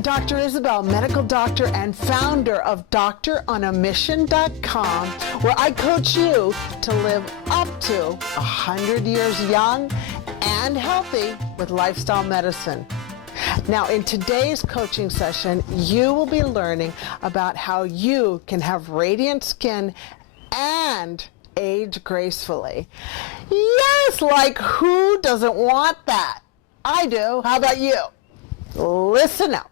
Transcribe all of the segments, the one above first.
I'm Dr. Isabel, medical doctor and founder of Doctoronamission.com, where I coach you to live up to 100 years young and healthy with lifestyle medicine. Now, in today's coaching session, you will be learning about how you can have radiant skin and age gracefully. Yes, like who doesn't want that? I do. How about you? Listen up.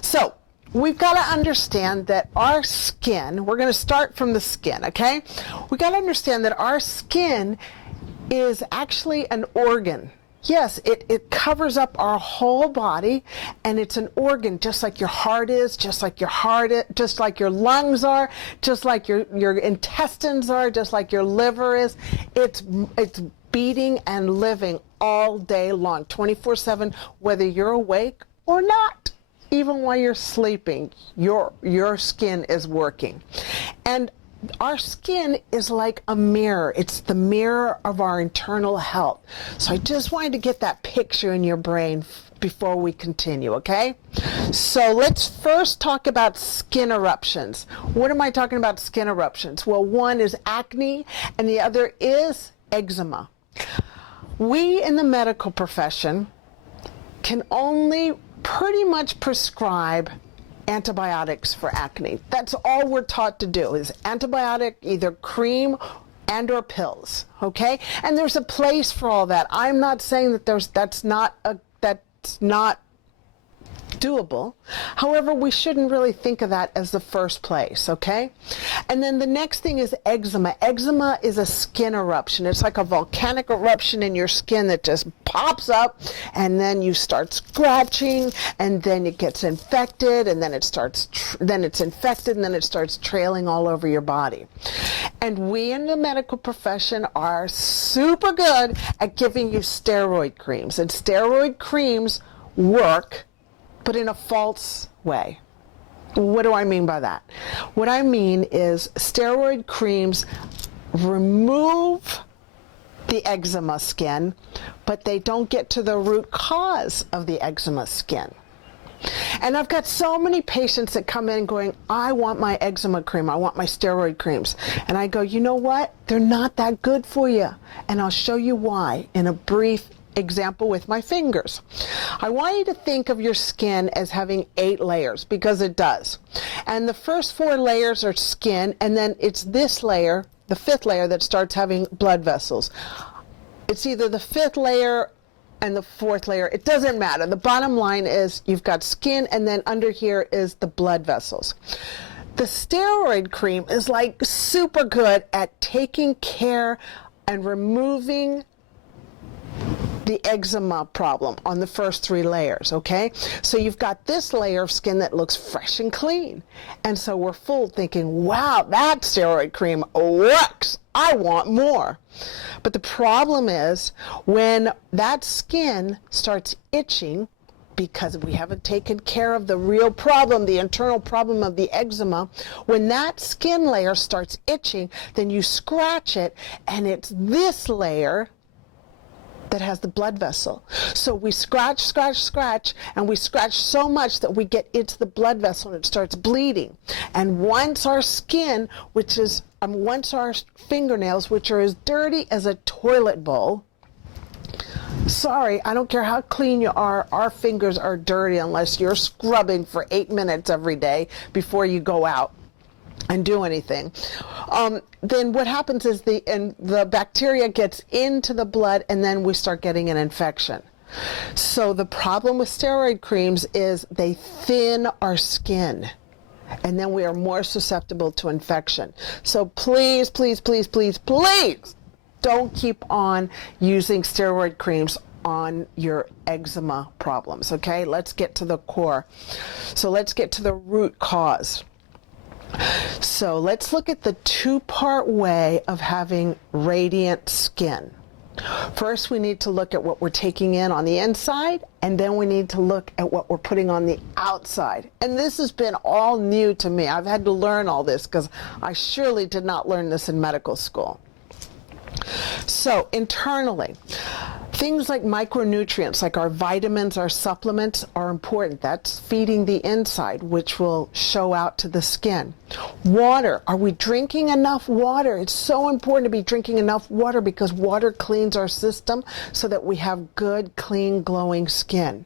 So, we've got to understand that our skin, we're going to start from the skin, okay? We've got to understand that our skin is actually an organ. Yes, it covers up our whole body, and it's an organ just like your heart is, just like your just like your lungs are, just like your intestines are, just like your liver is. It's beating and living all day long, 24/7, whether you're awake or not. Even while you're sleeping, your skin is working. And our skin is like a mirror. It's the mirror of our internal health. So I just wanted to get that picture in your brain before we continue, okay? So let's first talk about skin eruptions. What am I talking about skin eruptions? Well, one is acne and the other is eczema. We in the medical profession can only pretty much prescribe antibiotics for acne. That's all we're taught to do is antibiotic, either cream and or pills, okay? And there's a place for all that. I'm not saying that that's not doable. However, we shouldn't really think of that as the first place, okay? And then the next thing is eczema. Eczema is a skin eruption. It's like a volcanic eruption in your skin that just pops up, and then you start scratching, and then it gets infected, and then it's infected, and then it starts trailing all over your body. And we in the medical profession are super good at giving you steroid creams. And steroid creams work, but in a false way. What do I mean by that? What I mean is steroid creams remove the eczema skin, but they don't get to the root cause of the eczema skin. And I've got so many patients that come in going, I want my eczema cream, I want my steroid creams. And I go, you know what? They're not that good for you. And I'll show you why in a brief example with my fingers. I want you to think of your skin as having 8 layers, because it does. And the first 4 layers are skin, and then it's this layer, the 5th layer, that starts having blood vessels. It's either the 5th layer and the 4th layer. It doesn't matter. The bottom line is you've got skin, and then under here is the blood vessels. The steroid cream is like super good at taking care and removing the eczema problem on the first 3 layers, okay? So you've got this layer of skin that looks fresh and clean. And so we're full thinking, wow, that steroid cream works. I want more. But the problem is when that skin starts itching, because we haven't taken care of the real problem, the internal problem of the eczema, when that skin layer starts itching, then you scratch it, and it's this layer that has the blood vessel. So we scratch, and we scratch so much that we get into the blood vessel and it starts bleeding. And once our skin, once our fingernails, which are as dirty as a toilet bowl, sorry, I don't care how clean you are, our fingers are dirty unless you're scrubbing for 8 minutes every day before you go out and do anything. Then what happens is the bacteria gets into the blood, and then we start getting an infection. So the problem with steroid creams is they thin our skin, and then we are more susceptible to infection. So please, please, please, please, please don't keep on using steroid creams on your eczema problems, okay? Let's get to the core. So let's get to the root cause. So let's look at the 2-part way of having radiant skin. First, we need to look at what we're taking in on the inside, and then we need to look at what we're putting on the outside. And this has been all new to me. I've had to learn all this because I surely did not learn this in medical school. So internally, Things like micronutrients, like our vitamins, our supplements, are important. That's feeding the inside, which will show out to the skin. Water. Are we drinking enough water? It's so important to be drinking enough water because water cleans our system so that we have good, clean, glowing skin.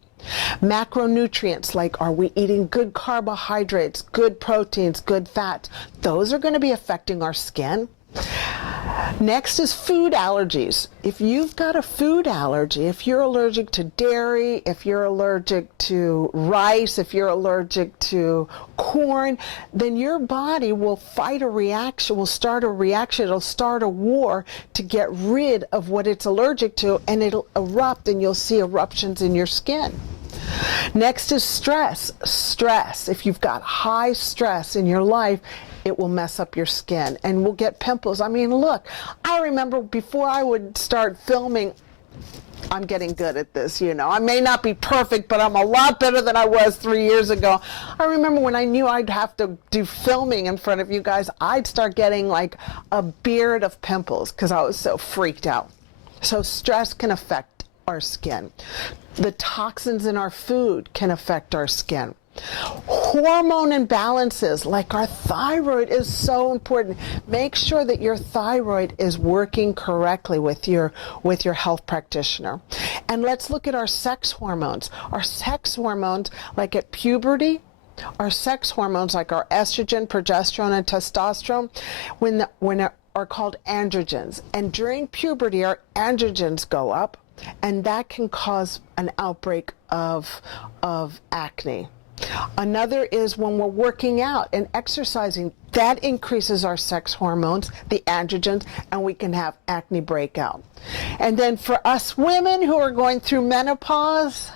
Macronutrients, like are we eating good carbohydrates, good proteins, good fats? Those are going to be affecting our skin. Next is food allergies. If you've got a food allergy, if you're allergic to dairy, if you're allergic to rice, if you're allergic to corn, then your body will fight a reaction, will start a reaction, it'll start a war to get rid of what it's allergic to, and it'll erupt and you'll see eruptions in your skin. Next is stress. Stress. If you've got high stress in your life, it will mess up your skin and we'll get pimples. I mean, look, I remember before I would start filming, I'm getting good at this, you know. I may not be perfect, but I'm a lot better than I was 3 years ago. I remember when I knew I'd have to do filming in front of you guys, I'd start getting like a beard of pimples because I was so freaked out. So stress can affect our skin. The toxins in our food can affect our skin. Hormone imbalances, like our thyroid, is so important. Make sure that your thyroid is working correctly with your health practitioner. And let's look at our sex hormones. Our sex hormones, like at puberty, our sex hormones, like our estrogen, progesterone, and testosterone, are called androgens. And during puberty, our androgens go up, and that can cause an outbreak of acne. Another is when we're working out and exercising, that increases our sex hormones, the androgens, and we can have acne breakout. And then for us women who are going through menopause,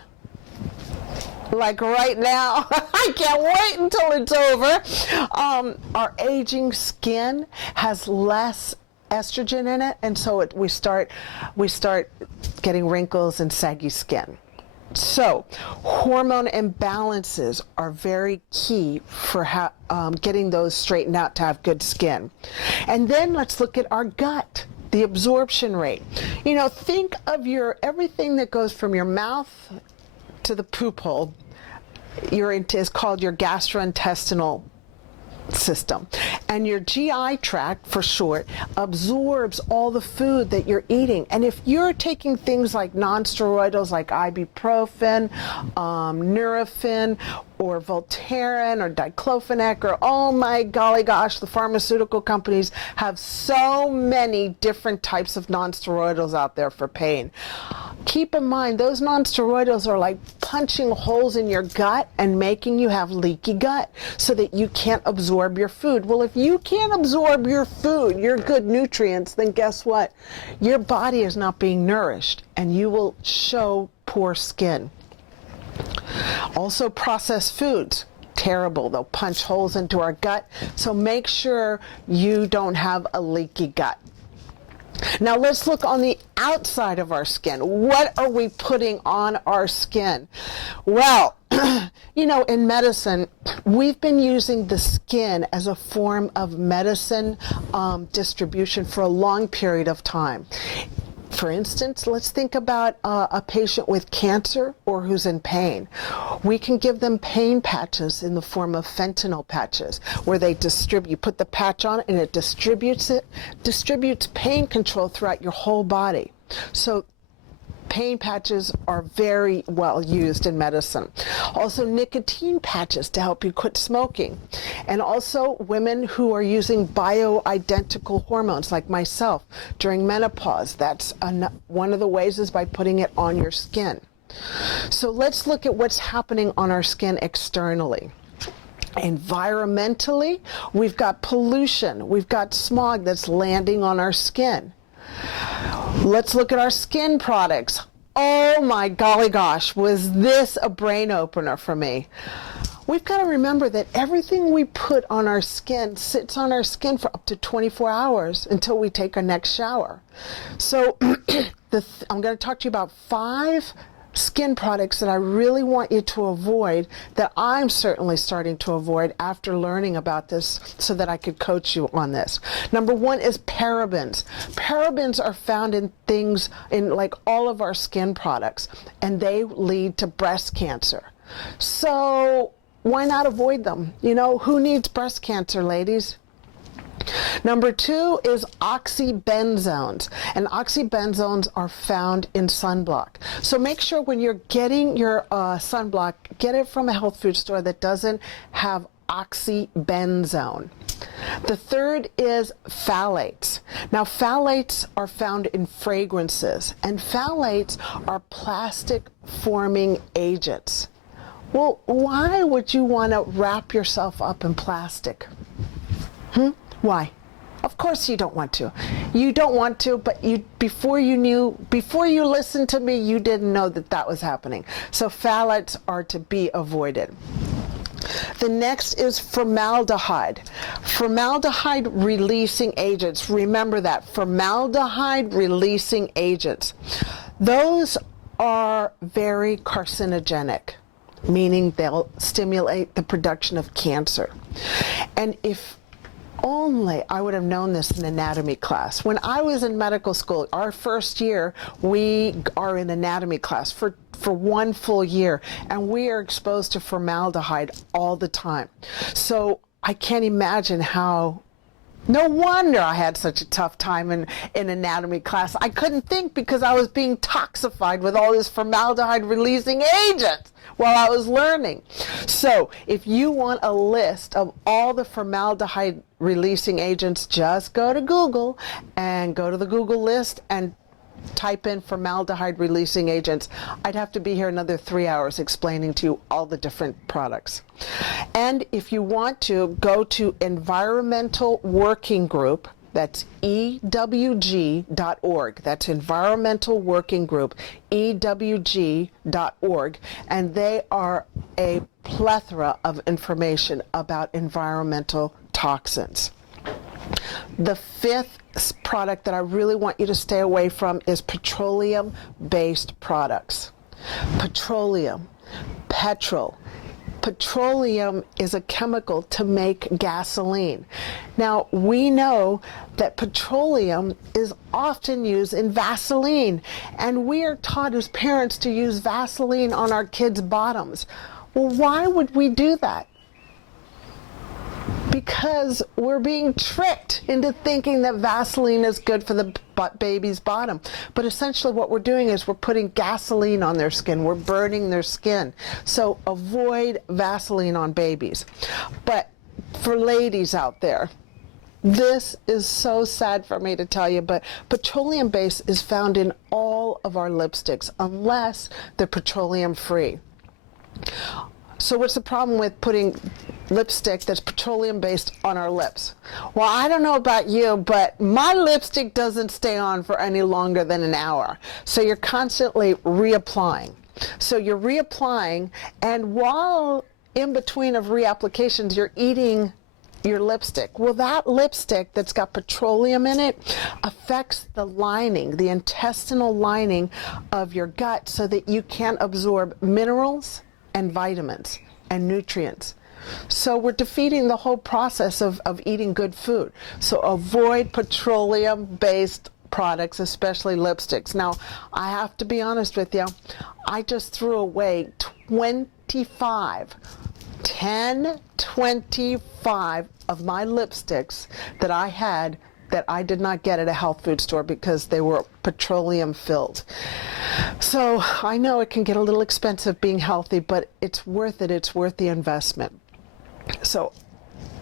like right now, I can't wait until it's over. Our aging skin has less estrogen in it, and so we start getting wrinkles and saggy skin. So hormone imbalances are very key for getting those straightened out to have good skin. And then let's look at our gut, the absorption rate. You know, think of everything that goes from your mouth to the poop hole. Is called your gastrointestinal system, and your GI tract, for short, absorbs all the food that you're eating. And if you're taking things like non-steroidals like ibuprofen, Nurofen, or Voltaren, or diclofenac, or oh my golly gosh, the pharmaceutical companies have so many different types of non-steroidals out there for pain. Keep in mind, those non-steroidals are like punching holes in your gut and making you have leaky gut so that you can't absorb your food. Well, if you can't absorb your food, your good nutrients, then guess what? Your body is not being nourished and you will show poor skin. Also, processed foods. Terrible. They'll punch holes into our gut. So make sure you don't have a leaky gut. Now let's look on the outside of our skin. What are we putting on our skin? Well, you know, in medicine, we've been using the skin as a form of medicine distribution for a long period of time. For instance, let's think about a patient with cancer or who's in pain. We can give them pain patches in the form of fentanyl patches, where they you put the patch on and it distributes pain control throughout your whole body. So pain patches are very well used in medicine. Also nicotine patches to help you quit smoking. And also women who are using bioidentical hormones like myself during menopause. That's one of the ways is by putting it on your skin. So let's look at what's happening on our skin externally. Environmentally, we've got pollution, we've got smog that's landing on our skin. Let's look at our skin products. Oh my golly gosh, was this a brain opener for me? We've got to remember that everything we put on our skin sits on our skin for up to 24 hours until we take our next shower. So I'm going to talk to you about 5 skin products that I really want you to avoid, that I'm certainly starting to avoid after learning about this so that I could coach you on this. Number one is parabens. Parabens are found in things, in like all of our skin products, and they lead to breast cancer. So why not avoid them? You know, who needs breast cancer, ladies? Number two is oxybenzones, and oxybenzones are found in sunblock. So make sure when you're getting your sunblock, get it from a health food store that doesn't have oxybenzone. The third is phthalates. Now, phthalates are found in fragrances, and phthalates are plastic forming agents. Well, why would you want to wrap yourself up in plastic? Why? Of course you don't want to. You don't want to, but before you listened to me, you didn't know that that was happening. So phthalates are to be avoided. The next is formaldehyde. Formaldehyde releasing agents. Remember that. Formaldehyde releasing agents. Those are very carcinogenic, meaning they'll stimulate the production of cancer. And if only I would have known this in anatomy class. When I was in medical school, our first year, we are in anatomy class for 1 full year, and we are exposed to formaldehyde all the time. So I can't imagine how. No wonder I had such a tough time in anatomy class. I couldn't think because I was being toxified with all this formaldehyde releasing agents while I was learning. So if you want a list of all the formaldehyde releasing agents, just go to Google and go to the Google list and type in formaldehyde releasing agents. I'd have to be here another 3 hours explaining to you all the different products. And if you want to, go to Environmental Working Group. That's EWG.org. That's Environmental Working Group, EWG.org. And they are a plethora of information about environmental toxins. The fifth product that I really want you to stay away from is petroleum-based products. Petroleum, petrol. Petroleum is a chemical to make gasoline. Now, we know that petroleum is often used in Vaseline, and we are taught as parents to use Vaseline on our kids' bottoms. Well, why would we do that? Because we're being tricked into thinking that Vaseline is good for the baby's bottom. But essentially what we're doing is we're putting gasoline on their skin. We're burning their skin. So avoid Vaseline on babies. But for ladies out there, this is so sad for me to tell you, but petroleum base is found in all of our lipsticks unless they're petroleum free. So what's the problem with putting lipstick that's petroleum based on our lips? Well, I don't know about you, but my lipstick doesn't stay on for any longer than an hour. So you're constantly reapplying. So you're reapplying, and while in between of reapplications, you're eating your lipstick. Well, that lipstick that's got petroleum in it affects the lining, the intestinal lining of your gut, so that you can't absorb minerals and vitamins and nutrients. So we're defeating the whole process of eating good food. So avoid petroleum-based products, especially lipsticks. Now, I have to be honest with you, I just threw away 25 of my lipsticks that I had that I did not get at a health food store because they were petroleum filled. So I know it can get a little expensive being healthy, but it's worth it. It's worth the investment. So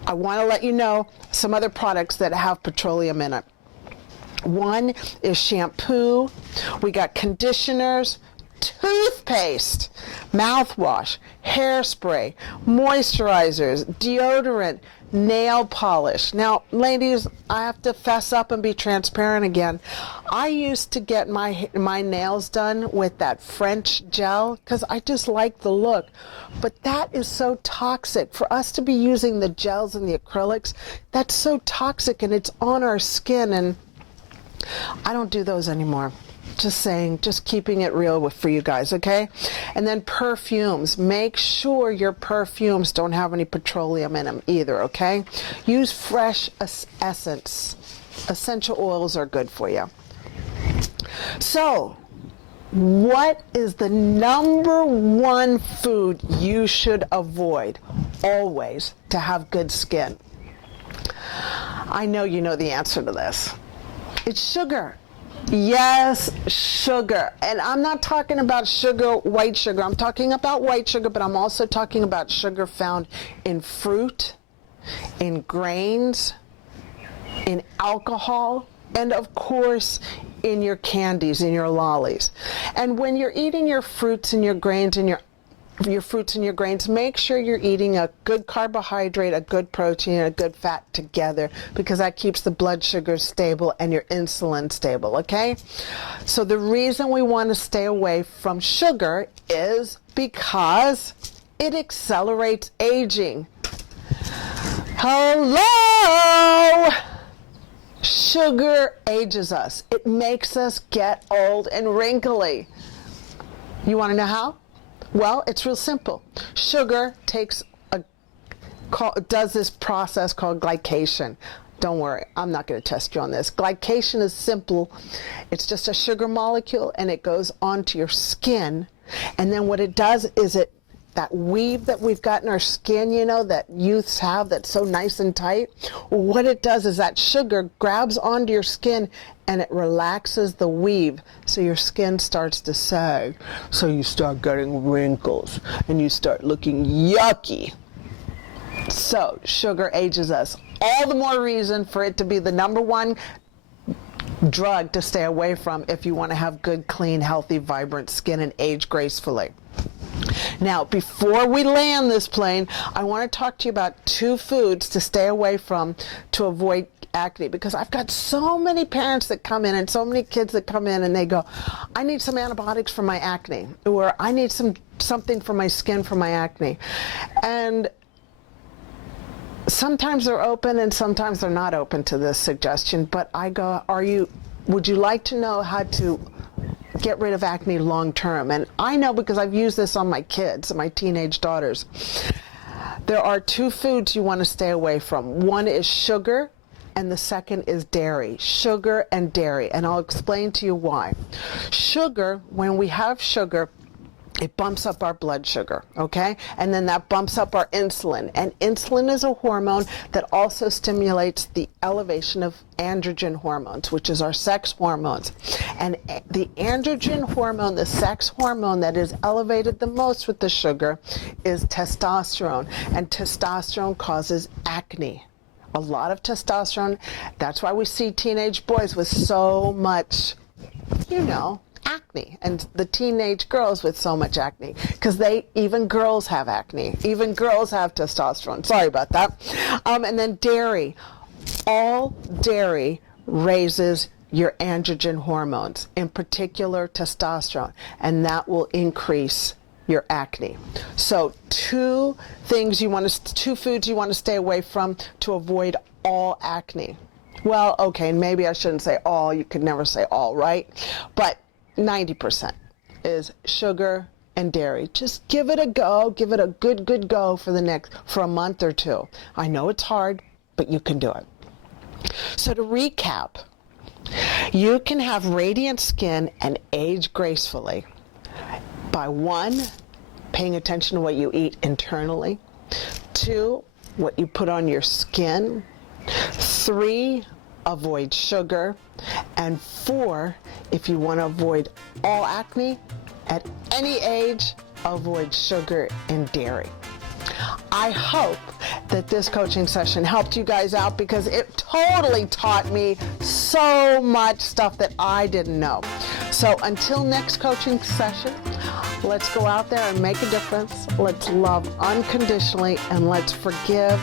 I want to let you know some other products that have petroleum in it. One is shampoo. We got conditioners, toothpaste, mouthwash, hairspray, moisturizers, deodorant, nail polish. Now, ladies, I have to fess up and be transparent again. I used to get my nails done with that French gel because I just like the look. But that is so toxic. For us to be using the gels and the acrylics, that's so toxic, and it's on our skin, and I don't do those anymore. Just saying, just keeping it real for you guys, okay? And then perfumes. Make sure your perfumes don't have any petroleum in them either, okay? Use fresh essence. Essential oils are good for you. So, what is the number one food you should avoid always to have good skin? I know you know the answer to this. It's sugar. Yes, sugar. And I'm not talking about sugar, white sugar. I'm talking about white sugar, but I'm also talking about sugar found in fruit, in grains, in alcohol, and of course in your candies, in your lollies. And when you're eating your fruits and your grains and your fruits and your grains, make sure you're eating a good carbohydrate, a good protein, and a good fat together, because that keeps the blood sugar stable and your insulin stable, okay? So the reason we want to stay away from sugar is because it accelerates aging. Hello! Sugar ages us. It makes us get old and wrinkly. You want to know how? Well, it's real simple. Sugar does this process called glycation. Don't worry, I'm not going to test you on this. Glycation is simple. It's just a sugar molecule, and it goes onto your skin. And then what it does is that weave that we've got in our skin, you know, that youths have that's so nice and tight, what it does is that sugar grabs onto your skin and it relaxes the weave, so your skin starts to sag. So you start getting wrinkles and you start looking yucky. So sugar ages us. All the more reason for it to be the number one drug to stay away from if you want to have good, clean, healthy, vibrant skin and age gracefully. Now, before we land this plane, I want to talk to you about 2 foods to stay away from to avoid acne, because I've got so many parents that come in and so many kids that come in and they go, I need some antibiotics for my acne, or I need something for my skin for my acne. And sometimes they're open and sometimes they're not open to this suggestion, but I go, would you like to know how to get rid of acne long term? And I know because I've used this on my kids, my teenage daughters. There are 2 foods you want to stay away from. One is sugar, and the second is dairy. Sugar and dairy, and I'll explain to you why. Sugar, when we have sugar, it bumps up our blood sugar, okay? And then that bumps up our insulin. And insulin is a hormone that also stimulates the elevation of androgen hormones, which is our sex hormones. And the androgen hormone, the sex hormone that is elevated the most with the sugar, is testosterone. And testosterone causes acne. A lot of testosterone. That's why we see teenage boys with so much, acne, and the teenage girls with so much acne, because even girls have acne. Even girls have testosterone. Sorry about that. And then dairy. All dairy raises your androgen hormones, in particular testosterone, and that will increase your acne. So 2 foods you want to stay away from to avoid all acne. Well, okay, maybe I shouldn't say all. You could never say all, right? But 90% is sugar and dairy. Just give it a go. Give it a good go for a month or 2. I know it's hard, but you can do it. So to recap, you can have radiant skin and age gracefully by 1, paying attention to what you eat internally, 2, what you put on your skin, 3, avoid sugar, and 4, if you want to avoid all acne at any age, avoid sugar and dairy. I hope that this coaching session helped you guys out, because it totally taught me so much stuff that I didn't know. So until next coaching session, let's go out there and make a difference. Let's love unconditionally, and let's forgive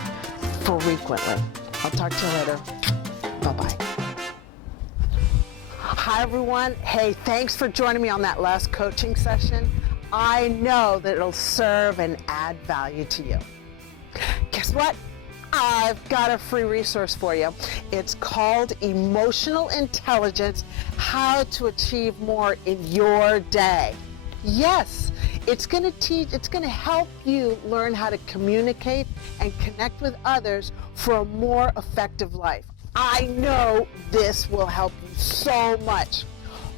frequently. I'll talk to you later. Bye-bye. Hi, everyone. Hey, thanks for joining me on that last coaching session. I know that it'll serve and add value to you. Guess what? I've got a free resource for you. It's called Emotional Intelligence: How to Achieve More in Your Day. Yes, it's going to help you learn how to communicate and connect with others for a more effective life. I know this will help you so much.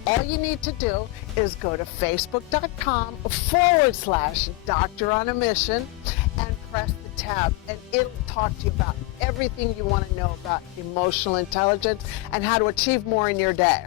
All you need to do is go to facebook.com/Doctor on a Mission and press the tab, and it'll talk to you about everything you want to know about emotional intelligence and how to achieve more in your day.